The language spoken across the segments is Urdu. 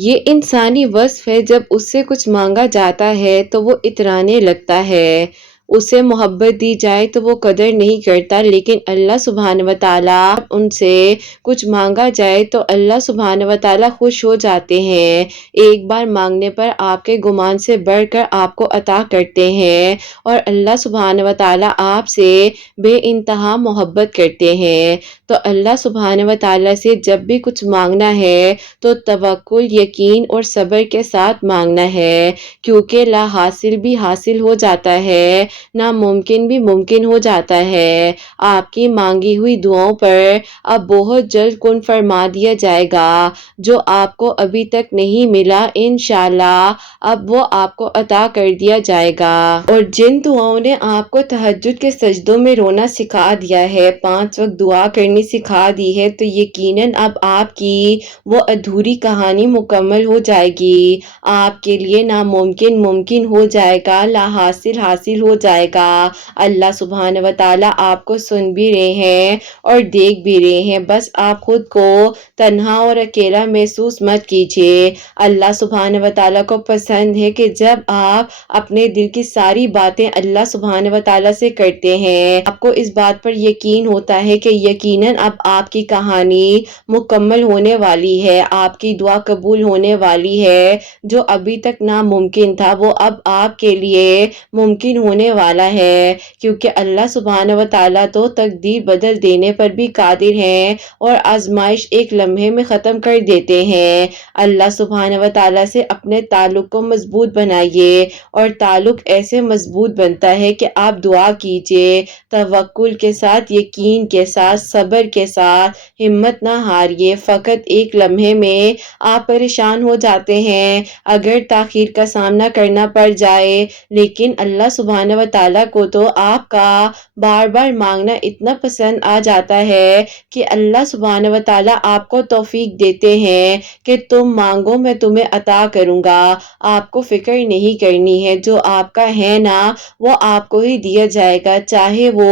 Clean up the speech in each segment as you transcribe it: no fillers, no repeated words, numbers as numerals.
یہ انسانی وصف ہے، جب اس سے کچھ مانگا جاتا ہے تو وہ اترانے لگتا ہے، اسے محبت دی جائے تو وہ قدر نہیں کرتا، لیکن اللہ سبحانہ وتعالیٰ ان سے کچھ مانگا جائے تو اللہ سبحانہ وتعالیٰ خوش ہو جاتے ہیں، ایک بار مانگنے پر آپ کے گمان سے بڑھ کر آپ کو عطا کرتے ہیں، اور اللہ سبحانہ وتعالیٰ آپ سے بے انتہا محبت کرتے ہیں۔ تو اللہ سبحانہ وتعالیٰ سے جب بھی کچھ مانگنا ہے تو توکل، یقین اور صبر کے ساتھ مانگنا ہے، کیونکہ لا حاصل بھی حاصل ہو جاتا ہے، ناممکن بھی ممکن ہو جاتا ہے۔ آپ کی مانگی ہوئی دعاؤں پر اب بہت جلد کن فرما دیا جائے گا، جو آپ کو ابھی تک نہیں ملا انشاءاللہ اب وہ آپ کو عطا کر دیا جائے گا۔ اور جن دعاؤں نے آپ کو تہجد کے سجدوں میں رونا سکھا دیا ہے، 5 وقت دعا کرنی سکھا دی ہے، تو یقیناً اب آپ کی وہ ادھوری کہانی مکمل ہو جائے گی، آپ کے لیے ناممکن ممکن ہو جائے گا، لا حاصل حاصل ہو جائے گا۔ اللہ سبحانہ وتعالیٰ آپ کو سن بھی رہے ہیں اور دیکھ بھی رہے ہیں، بس آپ خود کو تنہا اور اکیلا محسوس مت کیجیے۔ اللہ سبحانہ وتعالیٰ کو پسند ہے کہ جب آپ اپنے دل کی ساری باتیں اللہ سبحانہ وتعالیٰ سے کرتے ہیں، آپ کو اس بات پر یقین ہوتا ہے کہ یقیناً اب آپ کی کہانی مکمل ہونے والی ہے، آپ کی دعا قبول ہونے والی ہے، جو ابھی تک ناممکن تھا وہ اب آپ کے لیے ممکن ہونے والا ہے، کیونکہ اللہ سبحانہ وتعالیٰ تو تقدیر بدل دینے پر بھی قادر ہیں اور آزمائش ایک لمحے میں ختم کر دیتے ہیں۔ اللہ سبحانہ وتعالیٰ سے اپنے تعلق کو مضبوط بنائیے، اور تعلق ایسے مضبوط بنتا ہے کہ آپ دعا کیجیے توکل کے ساتھ، یقین کے ساتھ، صبر کے ساتھ، ہمت نہ ہاریے۔ فقط ایک لمحے میں آپ پریشان ہو جاتے ہیں اگر تاخیر کا سامنا کرنا پڑ جائے، لیکن اللہ سبحانہ وتعالیٰ کو تو آپ کا بار بار مانگنا اتنا پسند آ جاتا ہے کہ اللہ سبحانہ وتعالیٰ آپ کو توفیق دیتے ہیں کہ تم مانگو میں تمہیں عطا کروں گا، آپ کو فکر نہیں کرنی ہے، جو آپ کا ہے نا وہ آپ کو ہی دیا جائے گا، چاہے وہ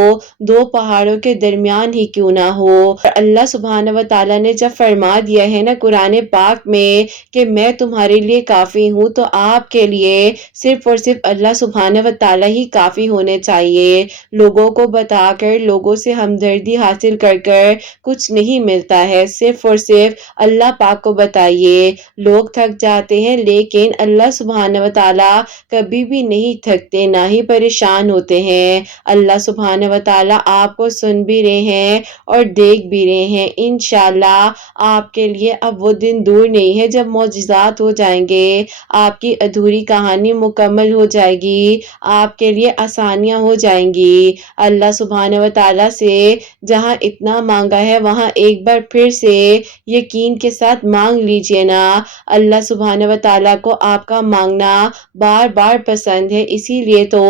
2 پہاڑوں کے درمیان ہی کیوں نہ ہو۔ اور اللہ سبحانہ وتعالیٰ نے جب فرما دیا ہے نا قرآن پاک میں کہ میں تمہارے لیے کافی ہوں، تو آپ کے لیے صرف اور صرف اللہ سبحانہ وتعالیٰ ہی کافی ہونے چاہیے۔ لوگوں کو بتا کر، لوگوں سے ہمدردی حاصل کر کر کچھ نہیں ملتا ہے، صرف اور صرف اللہ پاک کو بتائیے۔ لوگ تھک جاتے ہیں لیکن اللہ سبحانہ وتعالیٰ کبھی بھی نہیں تھکتے، نہ ہی پریشان ہوتے ہیں۔ اللہ سبحانہ وتعالیٰ آپ کو سن بھی رہے ہیں اور دیکھ بھی رہے ہیں، انشاءاللہ آپ کے لیے اب وہ دن دور نہیں ہے جب معجزات ہو جائیں گے، آپ کی ادھوری کہانی مکمل ہو جائے گی، آپ کے لیے آسانیاں ہو جائیں گی۔ اللہ سبحانہ وتعالیٰ سے جہاں اتنا مانگا ہے وہاں ایک بار پھر سے یقین کے ساتھ مانگ لیجئے نا۔ اللہ سبحانہ وتعالیٰ کو آپ کا مانگنا بار بار پسند ہے، اسی لیے تو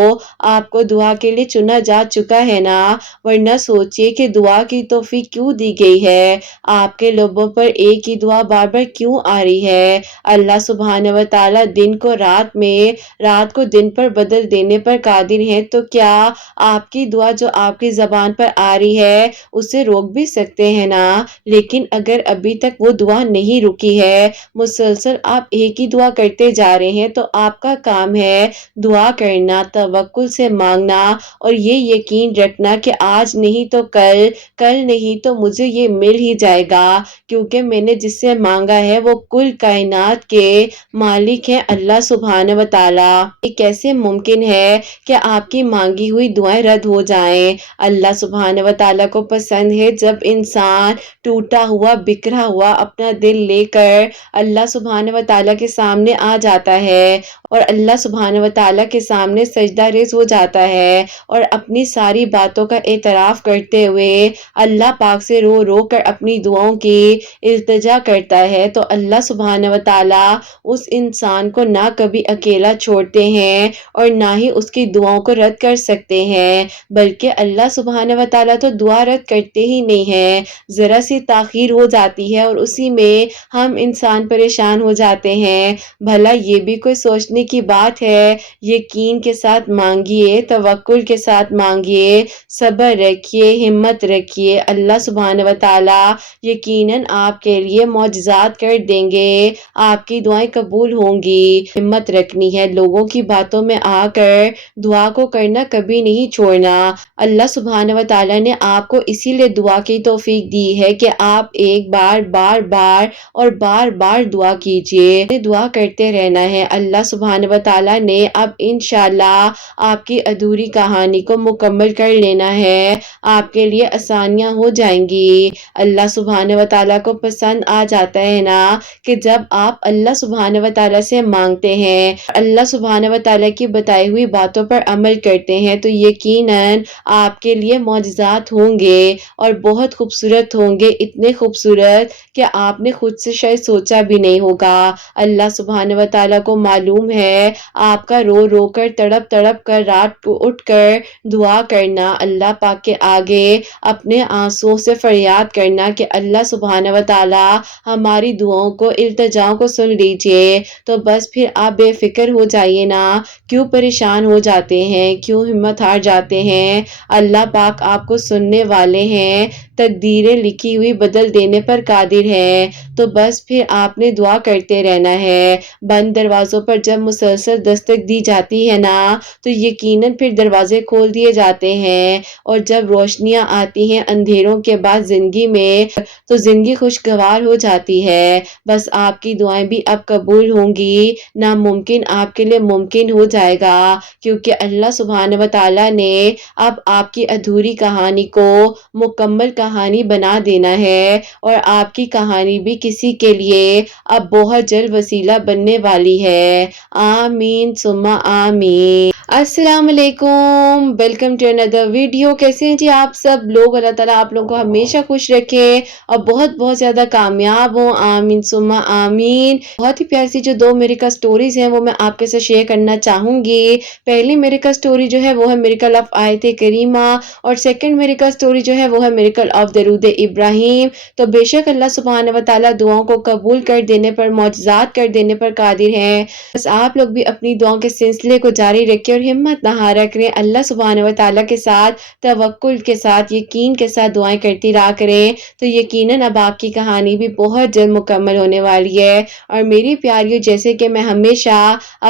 آپ کو دعا کے لیے چنا جا چکا ہے نا، ورنہ سوچئے کہ دعا کی توفیق کیوں دی گئی ہے، آپ کے لبوں پر ایک ہی دعا بار بار کیوں آ رہی ہے۔ اللہ سبحانہ وتعالیٰ دن کو رات میں، رات کو دن پر بدل دینے پر قادر ہیں، تو کیا آپ کی دعا جو آپ کی زبان پر آ رہی ہے اسے روک بھی سکتے ہیں نا؟ لیکن اگر ابھی تک وہ دعا نہیں رکی ہے، مسلسل آپ ایک ہی دعا کرتے جا رہے ہیں، تو آپ کا کام ہے دعا کرنا، توکل سے مانگنا، اور یہ یقین رکھنا کہ آج نہیں تو کل، کل نہیں تو مجھے یہ مل ہی جائے گا، کیونکہ میں نے جس سے مانگا ہے وہ کل کائنات کے مالک ہیں اللہ سبحانہ وتعالیٰ۔ یہ کیسے ممکن ہے کہ آپ کی مانگی ہوئی دعائیں رد ہو جائیں؟ اللہ سبحانہ وتعالیٰ کو پسند ہے جب انسان ٹوٹا ہوا، بکھرا ہوا اپنا دل لے کر اللہ سبحانہ وتعالیٰ کے سامنے آ جاتا ہے، اور اللہ سبحانہ وتعالیٰ کے سامنے سجدہ ریز ہو جاتا ہے، اور اپنی ساری باتوں کا اعتراف کرتے ہوئے اللہ پاک سے رو رو کر اپنی دعاؤں کی التجا کرتا ہے، تو اللہ سبحانہ وتعالیٰ اس انسان کو نہ کبھی اکیلا چھوڑتے ہیں اور نہ ہی اس کی دعاؤں کو رد کر سکتے ہیں، بلکہ اللہ سبحانہ وتعالیٰ تو دعا رد کرتے ہی نہیں ہیں، ذرا سی تاخیر ہو جاتی ہے اور اسی میں ہم انسان پریشان ہو جاتے ہیں۔ بھلا یہ بھی کوئی سوچنے سوچنے کی بات ہے، یقین کے ساتھ مانگیے، توکل کے ساتھ مانگیے، صبر رکھیے، ہمت رکھیے، اللہ سبحانہ و تعالی یقیناً آپ کے لیے معجزات کر دیں گے، آپ کی دعائیں قبول ہوں گی۔ ہمت رکھنی ہے، لوگوں کی باتوں میں آ کر دعا کو کرنا کبھی نہیں چھوڑنا۔ اللہ سبحانہ و تعالی نے آپ کو اسی لیے دعا کی توفیق دی ہے کہ آپ ایک بار بار بار اور بار بار دعا کیجئے، دعا کرتے رہنا ہے۔ اللہ سبحانہ و تعالی نے اب انشاءاللہ آپ کی ادھوری کہانی کو مکمل کر لینا ہے، آپ کے لیے آسانیاں ہو جائیں گی۔ اللہ سبحانہ و تعالی کو پسند آ جاتا ہے نا کہ جب آپ اللہ سبحانہ و تعالی سے مانگتے ہیں، اللہ سبحانہ و تعالی کی بتائی ہوئی باتوں پر عمل کرتے ہیں تو یقیناً آپ کے لیے معجزات ہوں گے اور بہت خوبصورت ہوں گے، اتنے خوبصورت کہ آپ نے خود سے شاید سوچا بھی نہیں ہوگا۔ اللہ سبحانہ و تعالی کو معلوم ہے آپ کا رو رو کر تڑپ تڑپ کر رات کو اٹھ کر دعا کرنا، اللہ پاک کے آگے اپنے آنسوں سے فریاد کرنا کہ اللہ سبحانہ و تعالی ہماری دعاؤں کو، التجاؤں کو سن لیجئے، تو بس پھر آپ بے فکر ہو جائیے نا، کیوں پریشان ہو جاتے ہیں، کیوں ہمت ہار جاتے ہیں؟ اللہ پاک آپ کو سننے والے ہیں، تقدیریں لکھی ہوئی بدل دینے پر قادر ہے، تو بس پھر آپ نے دعا کرتے رہنا ہے۔ بند دروازوں پر جب مسلسل دستک دی جاتی ہے نا تو یقیناً پھر دروازے کھول دیے جاتے ہیں، اور جب روشنیاں آتی ہیں اندھیروں کے بعد زندگی میں تو زندگی خوشگوار ہو جاتی ہے۔ بس آپ کی دعائیں بھی اب قبول ہوں گی، ناممکن آپ کے لیے ممکن ہو جائے گا، کیونکہ اللہ سبحانہ و تعالی نے اب آپ کی ادھوری کہانی کو مکمل کہانی بنا دینا ہے، اور آپ کی کہانی بھی کسی کے لیے اب بہت جلد وسیلہ بننے والی ہے۔ آمین ثم آمین۔ السلام علیکم، ویلکم ٹو اندر ویڈیو۔ کیسے ہیں جی آپ سب لوگ؟ اللہ تعالیٰ آپ لوگوں کو ہمیشہ خوش رکھے اور بہت بہت زیادہ کامیاب ہوں، آمین ثم آمین۔ بہت ہی پیاری سی جو 2 میریکل سٹوریز ہیں وہ میں آپ کے ساتھ شیئر کرنا چاہوں گی۔ پہلی میریکل سٹوری جو ہے وہ ہے میریکل آف آیت کریمہ، اور سیکنڈ میریکل سٹوری جو ہے وہ ہے میریکل آف درود ابراہیم۔ تو بے شک اللہ سبحانہ و تعالیٰ دعاؤں کو قبول کر دینے پر، معجزات کر دینے پر قادر ہیں۔ بس آپ لوگ بھی اپنی دعاؤں کے سلسلے کو جاری رکھیں اور ہمت نہ ہارا کریں، اللہ سبحانہ و تعالیٰ کے ساتھ توکل کے ساتھ، یقین کے ساتھ دعائیں کرتی رہا کریں، تو یقیناً اب آپ کی کہانی بھی بہت جلد مکمل ہونے والی ہے۔ اور میری پیاریوں، جیسے کہ میں ہمیشہ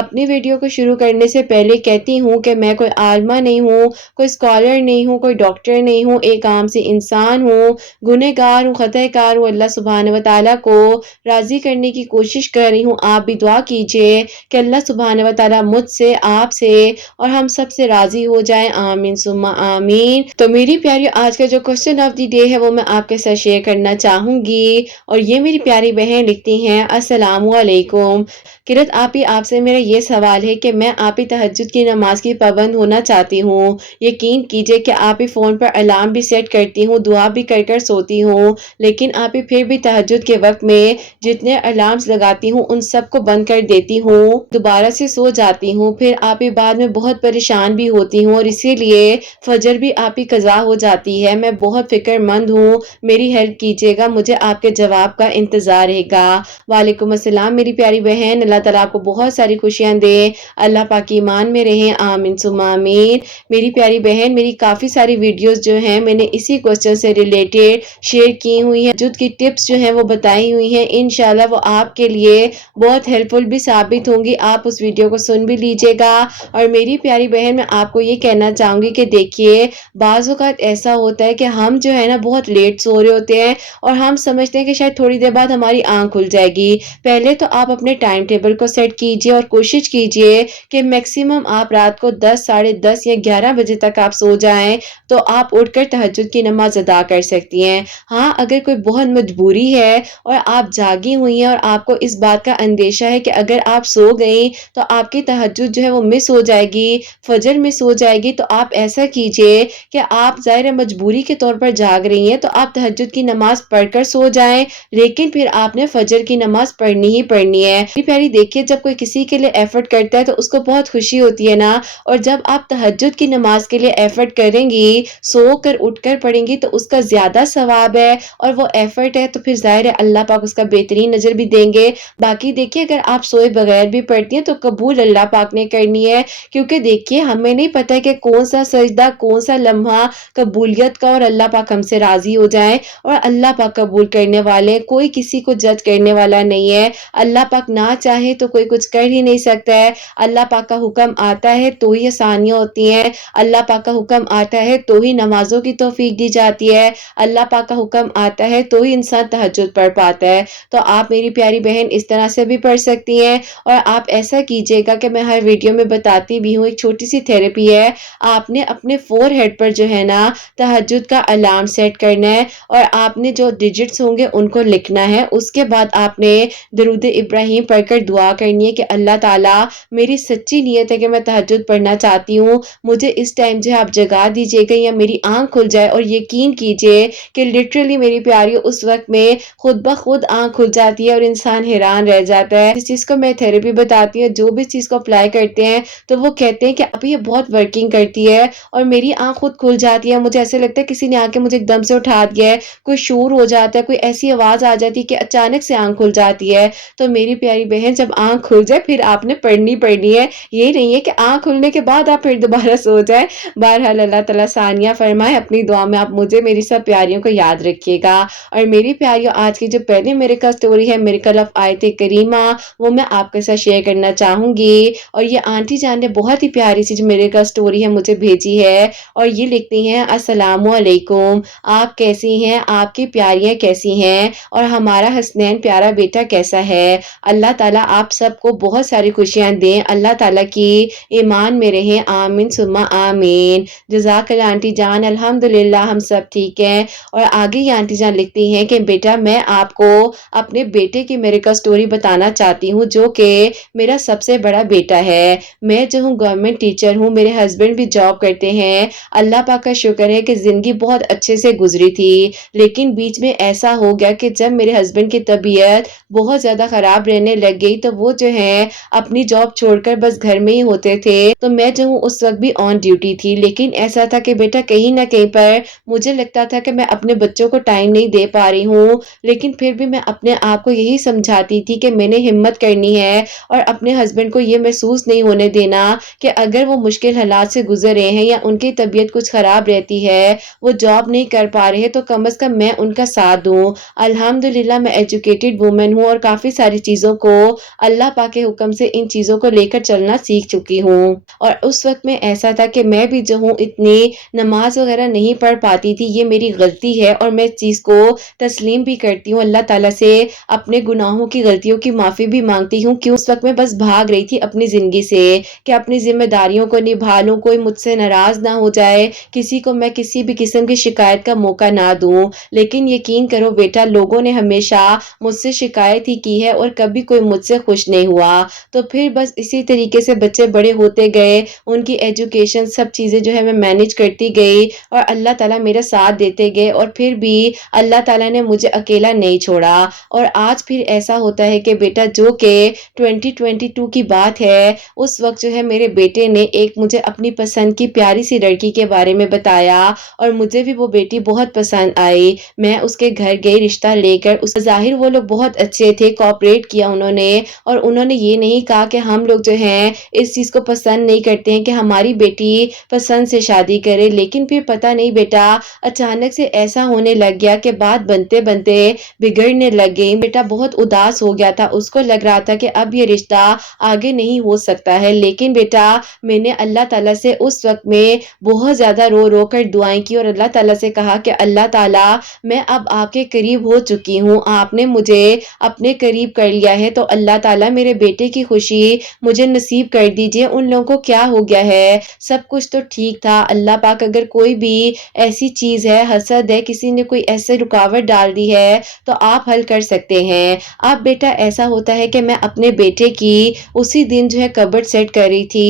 اپنی ویڈیو کو شروع کرنے سے پہلے کہتی ہوں کہ میں کوئی عالمہ نہیں ہوں، کوئی اسکالر نہیں ہوں، کوئی ڈاکٹر نہیں ہوں، ایک عام سی انسان ہوں، گنہگار ہوں، خطا کار ہوں، اللہ سبحانہ و تعالیٰ کو راضی کرنے کی کوشش کر رہی ہوں۔ آپ بھی دعا کیجئے کہ اللہ سبحانہ و تعالیٰ مجھ سے، آپ سے اور ہم سب سے راضی ہو جائیں، آمین ثم آمین۔ تو میری پیاری، آج کا جو کوسچن آف دی ڈے ہے وہ میں آپ کے ساتھ شیئر کرنا چاہوں گی، اور یہ میری پیاری بہن لکھتی ہیں، السلام علیکم قرت آپی، آپ سے میرا یہ سوال ہے کہ میں آپی تہجد کی نماز کی پابند ہونا چاہتی ہوں۔ یقین کیجئے کہ آپی فون پر الارم بھی سیٹ کرتی ہوں، دعا بھی کر کر سوتی ہوں، لیکن آپی پھر بھی تہجد کے وقت میں جتنے الارمز لگاتی ہوں ان سب کو بند کر دیتی ہوں، دوبارہ سے سو جاتی ہوں، پھر آپی بعد میں بہت پریشان بھی ہوتی ہوں، اور اسی لیے فجر بھی آپی قضا ہو جاتی ہے۔ میں بہت فکر مند ہوں، میری ہیلپ کیجیے گا، مجھے آپ کے جواب کا انتظار رہے گا۔ وعلیکم السلام میری پیاری بہن، اللہ تعالیٰ آپ کو بہت ساری خوشیاں دے، اللہ پاک ایمان میں رہیں، آمین ثم آمین۔ میری پیاری بہن، میری کافی ساری ویڈیوز جو ہیں میں نے اسی کوسچن سے ریلیٹڈ شیئر کی ہوئی ہیں، تہجد کی ٹپس جو ہیں وہ بتائی ہوئی ہیں، انشاءاللہ وہ آپ کے لیے بہت ہیلپ فل بھی ثابت ہوں گی، آپ اس ویڈیو کو سن بھی لیجیے گا۔ اور میری پیاری بہن، میں آپ کو یہ کہنا چاہوں گی کہ دیکھیے، بعض اوقات ایسا ہوتا ہے کہ ہم جو ہے نا بہت لیٹ سو رہے ہوتے ہیں، اور ہم سمجھتے ہیں کہ شاید تھوڑی دیر بعد ہماری آنکھ کھل جائے گی۔ پہلے تو آپ اپنے ٹائم ٹیبل کو سیٹ کیجئے اور کوشش کیجئے کہ میکسیمم آپ رات کو 10، ساڑھے 10 یا 11 بجے تک آپ سو جائیں، تو آپ اٹھ کر تہجد کی نماز ادا کر سکتی ہیں۔ ہاں، اگر کوئی بہت مجبوری ہے اور آپ جاگی ہوئی ہیں اور آپ کو اس بات کا اندیشہ ہے کہ اگر آپ سو گئیں تو آپ کی تہجد جو ہے وہ مس ہو جائے جائے گی، فجر میں سو جائے گی، تو آپ ایسا کیجئے کہ آپ ظاہر مجبوری کے طور پر جاگ رہی ہیں تو آپ تہجد کی نماز پڑھ کر سو جائیں، لیکن پھر آپ نے فجر کی نماز پڑھنی ہی پڑھنی ہے۔ میری پیاری دیکھیے، جب کوئی کسی کے لیے ایفرٹ کرتا ہے تو اس کو بہت خوشی ہوتی ہے نا، اور جب آپ تہجد کی نماز کے لیے ایفرٹ کریں گی، سو کر اٹھ کر پڑھیں گی تو اس کا زیادہ ثواب ہے، اور وہ ایفرٹ ہے تو پھر ظاہر ہے اللہ پاک اس کا بہترین اجر بھی دیں گے۔ باقی دیکھیے، اگر آپ سوئے بغیر بھی پڑھتی ہیں تو قبول اللہ پاک نے کرنی ہے، کیونکہ دیکھیے ہمیں نہیں پتہ کہ کون سا سجدہ، کون سا لمحہ قبولیت کا اور اللہ پاک ہم سے راضی ہو جائیں، اور اللہ پاک قبول کرنے والے، کوئی کسی کو جج کرنے والا نہیں ہے۔ اللہ پاک نہ چاہے تو کوئی کچھ کر ہی نہیں سکتا ہے، اللہ پاک کا حکم آتا ہے تو ہی آسانیاں ہوتی ہیں، اللہ پاک کا حکم آتا ہے تو ہی نمازوں کی توفیق دی جاتی ہے، اللہ پاک کا حکم آتا ہے تو ہی انسان تہجد پڑھ پاتا ہے۔ تو آپ میری پیاری بہن اس طرح سے بھی پڑھ سکتی ہیں، اور آپ ایسا کیجئے گا کہ میں ہر ویڈیو میں بتاتی بھی ہوں، ایک چھوٹی سی تھیراپی ہے، آپ نے اپنے فور ہیڈ پر جو ہے نا تہجد کا الارم سیٹ کرنا ہے، اور آپ نے جو ڈیجٹس ہوں گے ان کو لکھنا ہے، اس کے بعد آپ نے درود ابراہیم پڑھ کر دعا کرنی ہے کہ اللہ تعالیٰ، میری سچی نیت ہے کہ میں تہجد پڑھنا چاہتی ہوں، مجھے اس ٹائم جو ہے آپ جگا دیجئے گا یا میری آنکھ کھل جائے، اور یقین کیجئے کہ لٹرلی میری پیاری اس وقت میں خود بخود آنکھ کھل جاتی ہے اور انسان حیران رہ جاتا ہے۔ اس چیز کو میں تھیراپی بتاتی ہوں، جو بھی اس چیز کو اپلائی کرتے ہیں تو وہ کہتے ہیں کہ اب یہ بہت ورکنگ کرتی ہے، اور میری آنکھ خود کھل جاتی ہے، مجھے ایسے لگتا ہے کسی نے آ کے مجھے ایک دم سے اٹھا دیا ہے، کوئی شور ہو جاتا ہے، کوئی ایسی آواز آ جاتی ہے کہ اچانک سے آنکھ کھل جاتی ہے۔ تو میری پیاری بہن، جب آنکھ کھل جائے پھر آپ نے پڑھنی ہے، یہ نہیں ہے کہ آنکھ کھلنے کے بعد آپ پھر دوبارہ سو جائیں۔ بہرحال اللہ تعالیٰ ثانیہ فرمائے، اپنی دعا میں آپ مجھے، میری سب پیاریوں کو یاد رکھیے گا۔ اور میری پیاریوں، آج کی جو پہلی میریکل سٹوری ہے، میریکل آف آیت کریمہ، وہ میں آپ کے ساتھ شیئر کرنا چاہوں گی، اور یہ آنٹی جان نے بہت ہی پیاری سی جو میریکل سٹوری ہے مجھے بھیجی ہے، اور یہ لکھتی ہیں: السلام علیکم، آپ کیسی ہیں؟ آپ کی پیاریاں کیسی ہیں؟ اور ہمارا حسنین پیارا بیٹا کیسا ہے؟ اللہ تعالیٰ آپ سب کو بہت ساری خوشیاں دیں، اللہ تعالیٰ کی ایمان میں رہیں، آمین ثم آمین۔ جزاک اللہ آنٹی جان، الحمدللہ ہم سب ٹھیک ہیں۔ اور آگے یہ آنٹی جان لکھتی ہیں کہ بیٹا، میں آپ کو اپنے بیٹے کی میریکل سٹوری بتانا چاہتی ہوں، جو کہ میرا سب سے بڑا بیٹا ہے۔ میں جو ہوں گورنمنٹ ٹیچر ہوں، میرے ہسبینڈ بھی جاب کرتے ہیں، اللہ پاک کا شکر ہے کہ زندگی بہت اچھے سے گزری تھی، لیکن بیچ میں ایسا ہو گیا کہ جب میرے ہسبینڈ کی طبیعت بہت زیادہ خراب رہنے لگ گئی تو وہ جو ہے اپنی جاب چھوڑ کر بس گھر میں ہی ہوتے تھے، تو میں جو ہوں اس وقت بھی آن ڈیوٹی تھی، لیکن ایسا تھا کہ بیٹا کہیں نہ کہیں پر مجھے لگتا تھا کہ میں اپنے بچوں کو ٹائم نہیں دے پا رہی ہوں، لیکن پھر بھی میں اپنے آپ کو یہی سمجھاتی تھی کہ میں نے ہمت کرنی ہے، اور اپنے ہسبینڈ کو یہ محسوس نہیں ہونے دینا کہ اگر وہ مشکل حالات سے گزر رہے ہیں یا ان کی طبیعت کچھ خراب رہتی ہے، وہ جاب نہیں کر پا رہے، تو کم از کم میں ان کا ساتھ دوں۔ الحمدللہ میں ایجوکیٹڈ وومن ہوں، اور کافی ساری چیزوں کو اللہ پاک کے حکم سے ان چیزوں کو لے کر چلنا سیکھ چکی ہوں، اور اس وقت میں ایسا تھا کہ میں بھی جو ہوں اتنی نماز وغیرہ نہیں پڑھ پاتی تھی، یہ میری غلطی ہے، اور میں اس چیز کو تسلیم بھی کرتی ہوں، اللہ تعالیٰ سے اپنے گناہوں کی، غلطیوں کی معافی بھی مانگتی ہوں، کیوں اس وقت میں بس بھاگ رہی تھی اپنی زندگی سے کہ اپنی ذمہ داریوں کو نبھا لوں، کوئی مجھ سے ناراض نہ ہو جائے، کسی کو میں کسی بھی قسم کی شکایت کا موقع نہ دوں۔ لیکن یقین کرو بیٹا، لوگوں نے ہمیشہ مجھ سے شکایت ہی کی ہے، اور کبھی کوئی مجھ سے خوش نہیں ہوا، تو پھر بس اسی طریقے سے بچے بڑے ہوتے گئے، ان کی ایجوکیشن سب چیزیں جو ہے میں مینج کرتی گئی، اور اللہ تعالیٰ میرا ساتھ دیتے گئے، اور پھر بھی اللہ تعالیٰ نے مجھے اکیلا نہیں چھوڑا۔ اور آج پھر ایسا ہوتا ہے کہ بیٹا، جو کہ 2022 کی بات ہے، اس وقت جو ہے میرے بیٹے نے ایک مجھے اپنی پسند کی پیاری سی لڑکی کے بارے میں بتایا، اور مجھے بھی وہ بیٹی بہت پسند آئی، میں اس کے گھر گئی رشتہ لے کر، اس ظاہر وہ لوگ بہت اچھے تھے، کوآپریٹ کیا انہوں نے، اور انہوں نے یہ نہیں کہا کہ ہم لوگ جو ہیں اس چیز کو پسند نہیں کرتے ہیں کہ ہماری بیٹی پسند سے شادی کرے، لیکن پھر پتہ نہیں بیٹا اچانک سے ایسا ہونے لگ گیا کہ بات بنتے بنتے بگڑنے لگ گئی، بیٹا بہت اداس ہو گیا تھا، اس کو لگ رہا تھا کہ اب یہ رشتہ آگے نہیں ہو سکتا ہے، لیکن بیٹا میں نے اللہ تعالیٰ سے اس وقت میں بہت زیادہ رو رو کر دعائیں کی، اور اللہ تعالیٰ سے کہا کہ اللہ تعالیٰ، میں اب آپ کے قریب ہو چکی ہوں، آپ نے مجھے اپنے قریب کر لیا ہے، تو اللہ تعالیٰ میرے بیٹے کی خوشی مجھے نصیب کر دیجئے۔ ان لوگوں کو کیا ہو گیا ہے، سب کچھ تو ٹھیک تھا، اللہ پاک اگر کوئی بھی ایسی چیز ہے، حسد ہے، کسی نے کوئی ایسے رکاوٹ ڈال دی ہے تو آپ حل کر سکتے ہیں۔ اب بیٹا ایسا ہوتا ہے کہ میں اپنے بیٹے کی اسی دن جو ہے کبٹ سیٹ کر رہی تھی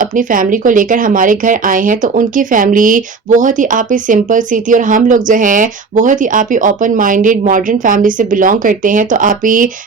اپنی فیملی کو لے کر ہمارے گھر آئے ہیں، تو ان کی فیملی بہت ہی آپ سمپل سی تھی، اور ہم لوگ جو ہیں بہت ہی آپ اوپن مائنڈیڈ ماڈرن فیملی سے بلونگ کرتے ہیں، تو آپ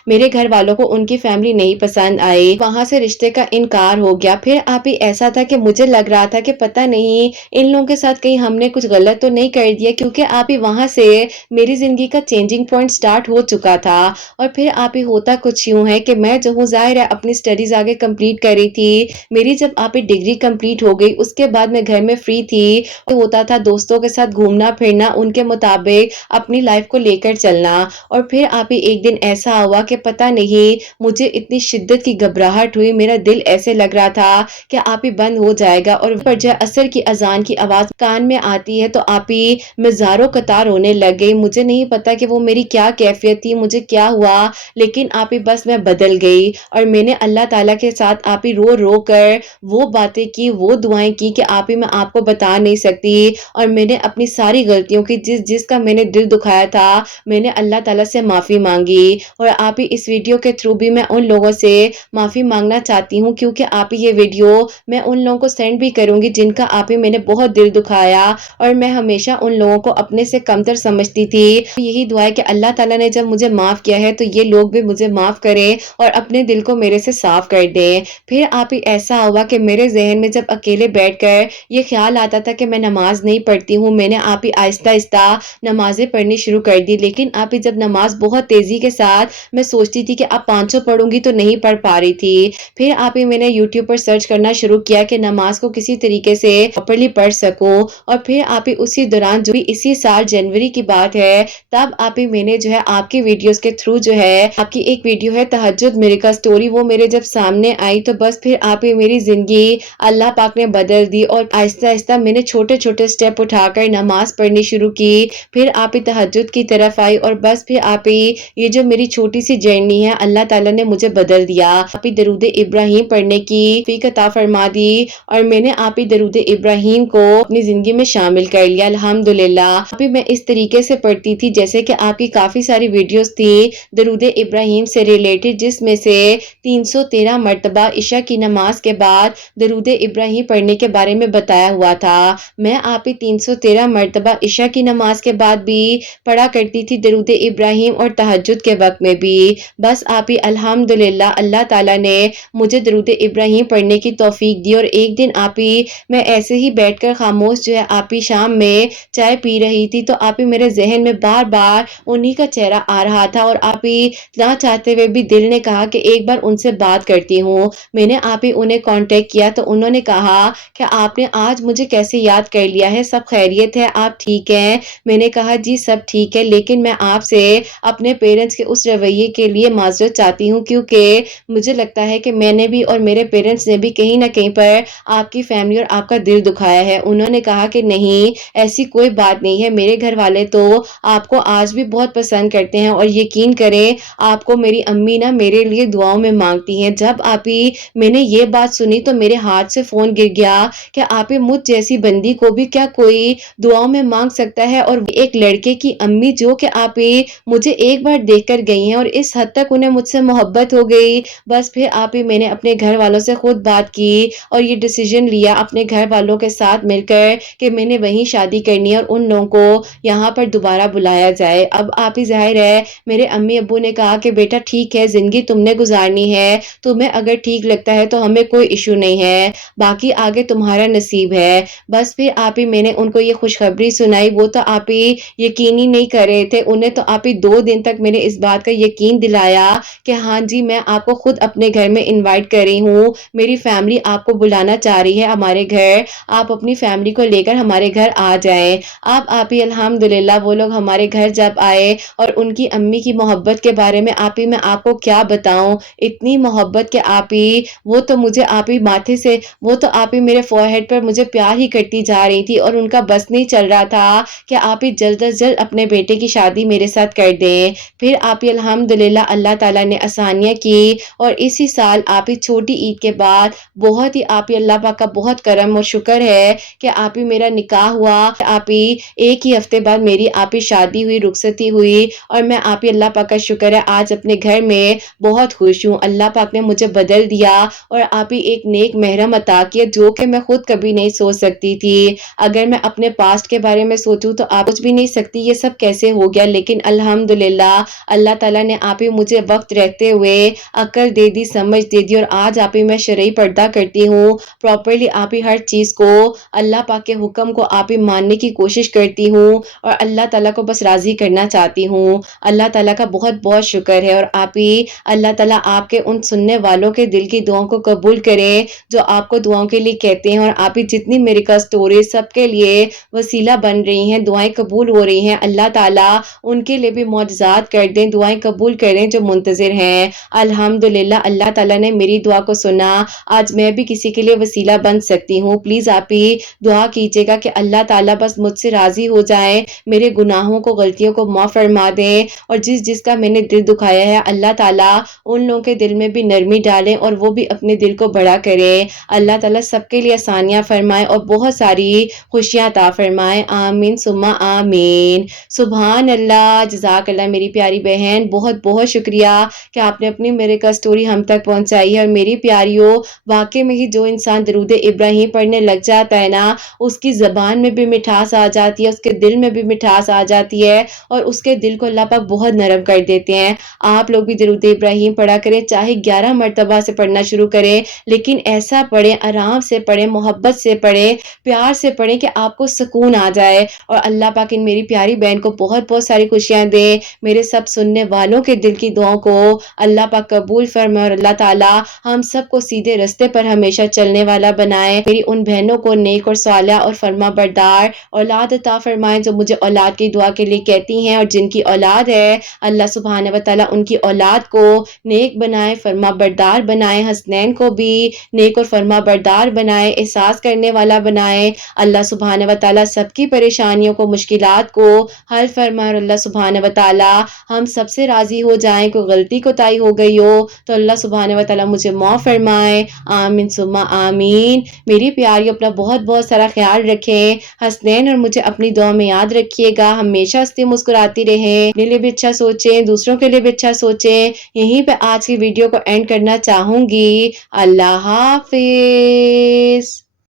میرے گھر والوں کو ان کی فیملی نہیں پسند آئی، وہاں سے رشتے کا انکار ہو گیا۔ پھر آپ ایسا تھا کہ مجھے لگ رہا تھا کہ پتہ نہیں ان لوگوں کے ساتھ کہیں ہم نے کچھ غلط تو نہیں کر دیا، کیونکہ آپ وہاں سے میری زندگی کا چینجنگ پوائنٹ سٹارٹ ہو چکا تھا۔ اور پھر آپ ہوتا کچھ یوں ہے کہ میں جو ہوں ظاہر ہے اپنی سٹڈیز آگے کمپلیٹ کر رہی تھی، میری جب آپ ڈگری کمپلیٹ ہو گئی اس کے بعد میں گھر میں فری تھی، ہوتا تھا دوستوں کے ساتھ گھومنا پھرنا، ان کے مطابق اپنی لائف کو لے کر چلنا۔ اور پھر آپ ایک دن ایسا ہوا کہ پتہ نہیں مجھے اتنی شدت کی گھبراہٹ ہوئی، میرا دل ایسے لگ رہا تھا کہ آپ بند ہو جائے گا، اور پر جب عصر کی اذان کی آواز کان میں آتی ہے تو آپ میں زاروں قطار رونے لگ گئی۔ مجھے نہیں پتا کہ وہ میری کیا کیفیت تھی، مجھے کیا ہوا، لیکن آپ بس میں بدل گئی، اور میں نے اللہ تعالیٰ کے ساتھ آپ رو رو کر وہ باتیں کی، وہ دعائیں کی کہ میں آپ کو بتا نہیں سکتی، اور میں نے اپنی ساری غلطیوں کی جس کا میں نے دل دکھایا تھا میں نے اللہ تعالیٰ سے معافی مانگی۔ اور آپ اس ویڈیو کے تھرو بھی میں ان لوگوں سے معافی مانگنا چاہتی ہوں، کیونکہ آپ یہ ویڈیو میں ان لوگوں کو سینڈ بھی کروں گی جن کا میں نے بہت دل دکھایا، اور میں ہمیشہ ان لوگوں کو اپنے سے کمتر سمجھتی تھی۔ یہی دعا ہے کہ اللہ تعالیٰ نے جب مجھے معاف کیا ہے تو یہ لوگ بھی مجھے معاف کریں اور اپنے دل کو میرے سے صاف کر دیں۔ پھر آپ ایسا ہوا کہ میرے ذہن میں جب اکیلے بیٹھ کر یہ خیال آتا تھا کہ میں نماز نہیں پڑھتی ہوں، میں نے آہستہ آہستہ نمازیں پڑھنی شروع کر دی، لیکن جب نماز بہت تیزی کے ساتھ میں سوچتی تھی کہ 500 پڑھوں گی تو نہیں پڑھ پا رہی تھی۔ پھر میں نے یوٹیوب پر سرچ کرنا شروع کیا کہ نماز کو کسی طریقے سے پراپرلی پڑھ سکوں، اور پھر اسی دوران جو اسی سال جنوری کی بات ہے، تب میں نے جو ہے آپ کی ویڈیوز کے تھرو جو ہے آپ کی ایک ویڈیو ہے تہجد میریکل سٹوری، وہ میرے جب سامنے آئی تو بس پھر میری زندگی اللہ پاک نے بدل دی، اور آہستہ آہستہ میں نے چھوٹے چھوٹے سٹیپ اٹھا کر نماز پڑھنی شروع کی۔ پھر تہجد کی طرف آئی، اور بس پھر یہ جو میری چھوٹی سی جرنی ہے اللہ تعالیٰ نے مجھے بدل دیا۔ درود ابراہیم پڑھنے کی توفیق عطا فرما دی، اور میں نے درود ابراہیم کو اپنی زندگی میں شامل کر لیا الحمدللہ۔ میں اس طریقے سے پڑھتی تھی جیسے کہ آپ کی کافی ساری ویڈیوز تھی درود ابراہیم سے ریلیٹڈ، جس میں سے 313 مرتبہ عشاء کی نماز کے بعد درود ابراہیم پڑھنے کے بارے میں بتایا ہوا تھا۔ میں 313 مرتبہ عشاء کی نماز کے بعد بھی پڑھا کرتی تھی درود ابراہیم، اور تہجد کے وقت میں بھی۔ بس الحمدللہ اللہ تعالیٰ نے مجھے درود ابراہیم پڑھنے کی توفیق دی، اور ایک دن میں ایسے ہی بیٹھ کر خاموش جو ہے شام میں چائے پی رہی تھی، تو میرے ذہن میں بار بار انہی کا چہرہ آ رہا تھا، اور نہ چاہتے ہوئے بھی دل نے کہا کہ ایک بار ان سے بات کرتی ہوں۔ میں نے انہیں کانٹیکٹ کیا تو انہوں نے کہا کہ آپ نے آج مجھے کیسے یاد کر لیا ہے، سب خیریت ہے، آپ ٹھیک ہیں؟ میں نے کہا جی سب ٹھیک ہے، لیکن میں آپ سے اپنے پیرنٹس کے اس رویے کے لیے معذرت چاہتی ہوں، کیونکہ مجھے لگتا ہے کہ میں نے بھی اور میرے پیرنٹس نے بھی کہیں نہ کہیں پر آپ کی فیملی اور آپ کا دل دکھایا ہے۔ انہوں نے کہا کہ نہیں ایسی کوئی بات نہیں ہے، میرے گھر والے تو آپ کو آج بھی بہت پسند کرتے ہیں، اور یقین کریں آپ کو میری امی نا میرے لیے دعاؤں میں مانگتی ہیں۔ جب میں نے یہ بات سنی تو میرے ہاتھ سے فون گر گیا کہ مجھ جیسی بندی کو بھی کیا کوئی دعاؤں میں مانگ سکتا ہے، اور ایک لڑکے کی امی جو کہ مجھے ایک بار دیکھ کر گئی ہیں اور اس حد تک انہیں مجھ سے محبت ہو گئی۔ بس پھر میں نے اپنے گھر والوں سے خود بات کی اور یہ ڈیسیژن لیا اپنے گھر والوں کے ساتھ مل کر کہ میں نے وہیں شادی کرنی ہے اور ان لوگوں کو یہاں پر دوبارہ بلایا جائے۔ اب ظاہر ہے میرے امی ابو نے کہا کہ بیٹا ٹھیک ہے، زندگی تم نے گزارنی ہے، تمہیں اگر ٹھیک لگتا ہے تو ہمیں کوئی ایشو نہیں ہے، باقی آگے تمہارا نصیب ہے۔ بس پھر میں نے ان کو یہ خوشخبری سنائی، وہ تو یقین ہی نہیں کر رہے تھے، انہیں تو 2 دن تک میں نے اس بات کا یقین دلایا کہ ہاں جی میں آپ کو خود اپنے گھر میں انوائٹ کر رہی ہوں، میری فیملی آپ کو بلانا چاہ رہی ہے ہمارے گھر، آپ اپنی فیملی کو لے کر ہمارے گھر آ جائیں۔ الحمدللہ وہ لوگ ہمارے گھر جب آئے اور ان کی امی کی محبت کے بارے میں میں آپ کو کیا بتاؤں، اتنی محبت کہ وہ تو مجھے ماتھے سے وہ تو میرے فورہیڈ پر مجھے پیار ہی کرتی جا رہی تھی، اور ان کا بس نہیں چل رہا تھا کہ جلد از جلد اپنے بیٹے کی شادی میرے ساتھ کر دیں۔ پھر الحمدللہ اللہ تعالیٰ نے آسانیاں کی، اور اسی سال چھوٹی عید کے بعد بہت ہی اللہ پاک کا بہت کرم اور شکر ہے کہ میرا نکاح ہوا، ایک ہی ہفتے بعد میری شادی ہوئی، رخصتی ہوئی، اور میں اللہ پاک کا شکر ہے آج اپنے گھر میں بہت خوش ہوں۔ اللہ پاک نے مجھے بدل دیا، اور آپ ہی ایک نیک محرم عطا کیا جو کہ میں خود کبھی نہیں سوچ سکتی تھی۔ اگر میں اپنے پاسٹ کے بارے میں سوچوں تو آپ سوچ بھی نہیں سکتی یہ سب کیسے ہو گیا، لیکن الحمدللہ اللہ تعالیٰ نے آپ ہی مجھے وقت رہتے ہوئے عقل دے دی، سمجھ دے دی، اور آج آپ ہی میں شرعی پردہ کرتی ہوں، پراپرلی آپ ہی ہر چیز کو اللہ پاک کے حکم کو آپ ہی ماننے کی کوشش کرتی ہوں اور اللہ تعالیٰ کو بس راضی کرنا چاہتی ہوں۔ اللہ تعالیٰ کا بہت بہت شکر ہے، اور آپ ہی اللہ تعالیٰ آپ کے ان سننے والوں کے دل کی دعاؤں کو قبول کرے جو آپ کو دعاؤں کے لیے کہتے ہیں، اور آپ ہی جتنی میریکل سٹوریز سب کے لیے وسیلہ بن رہی ہیں، دعائیں قبول ہو رہی ہیں، اللہ تعالیٰ ان کے لیے بھی معجزات کر دیں، دعائیں قبول کریں جو منتظر ہیں۔ الحمدللہ اللہ تعالیٰ نے میری دعا کو سنا، آج میں بھی کسی کے لیے وسیلہ بن سکتی ہوں۔ پلیز آپ ہی دعا کیجیے گا کہ اللہ تعالیٰ بس مجھ سے راضی ہو جائیں، میرے گناہوں کو غلطیوں کو معاف فرما دیں، اور جس کا میں نے دل دکھایا ہے اللہ تعالیٰ ان لوگوں کے دل میں بھی نرمی ڈالیں اور وہ بھی اپنے دل کو بڑا کریں۔ اللہ تعالیٰ سب کے لیے آسانیاں فرمائے اور بہت ساری خوشیاں عطا فرمائے، آمین ثم آمین۔ سبحان اللہ، جزاک اللہ میری پیاری بہن، بہت بہت شکریہ کہ آپ نے اپنی میریکل سٹوری ہم تک پہنچائی ہے۔ اور میری پیاریوں، واقعی میں ہی جو انسان درود ابراہیم پڑھنے لگ جاتا ہے نا، اس کی زبان میں بھی مٹھاس آ جاتی ہے، اس کے دل میں بھی مٹھاس آ جاتی ہے، اور اس کے دل کو اللہ پاک بہت نرم کر دیتے ہیں۔ آپ لوگ بھی درود ابراہیم پڑھا کریں، چاہے 11 مرتبہ سے پڑھنا شروع کریں، لیکن ایسا پڑھیں، آرام سے پڑھیں، محبت سے پڑھیں، پیار سے پڑھیں کہ آپ کو سکون آ جائے، اور اللہ پاک ان میری پیاری بہن کو بہت بہت ساری خوشیاں دے، میرے سب سننے والوں کے دل کی دعاؤں کو اللہ پاک قبول فرمائے، اور اللہ تعالیٰ ہم سب کو سیدھے رستے پر ہمیشہ چلنے والا بنائے۔ میری ان بہنوں کو نیک اور صالحہ اور فرما بردار اولاد عطا فرمائے جو مجھے اولاد کی دعا کے لیے کہتی ہیں، اور جن کی اولاد ہے اللہ سبحانہ و تعالیٰ ان کی اولاد کو نیک بنائے، فرما بردار بنائے، حسنین کو بھی نیک اور فرما بردار بنائے، احساس کرنے والا بنائے۔ اللہ سبحانہ و تعالیٰ سب کی پریشانیوں کو، مشکلات کو حل فرمائے، اور اللہ سبحانہ و تعالیٰ ہم سب سے راضی ہو جائیں۔ کوئی غلطی کوتاہی ہو گئی ہو تو اللہ سبحانہ و تعالیٰ مجھے معاف فرمائے، آمین ثم آمین۔ میری پیاری اپنا بہت بہت سارا خیال رکھیں، حسنین اور مجھے اپنی دعا میں یاد رکھیے گا، ہمیشہ ہنستی مسکراتی رہیں، اپنے لیے بھی اچھا سوچیں، دوسروں کے لیے بھی اچھا سوچیں۔ یہیں پہ آج کی ویڈیو کو اینڈ کرنا چاہوں گی۔ اللہ حافظ۔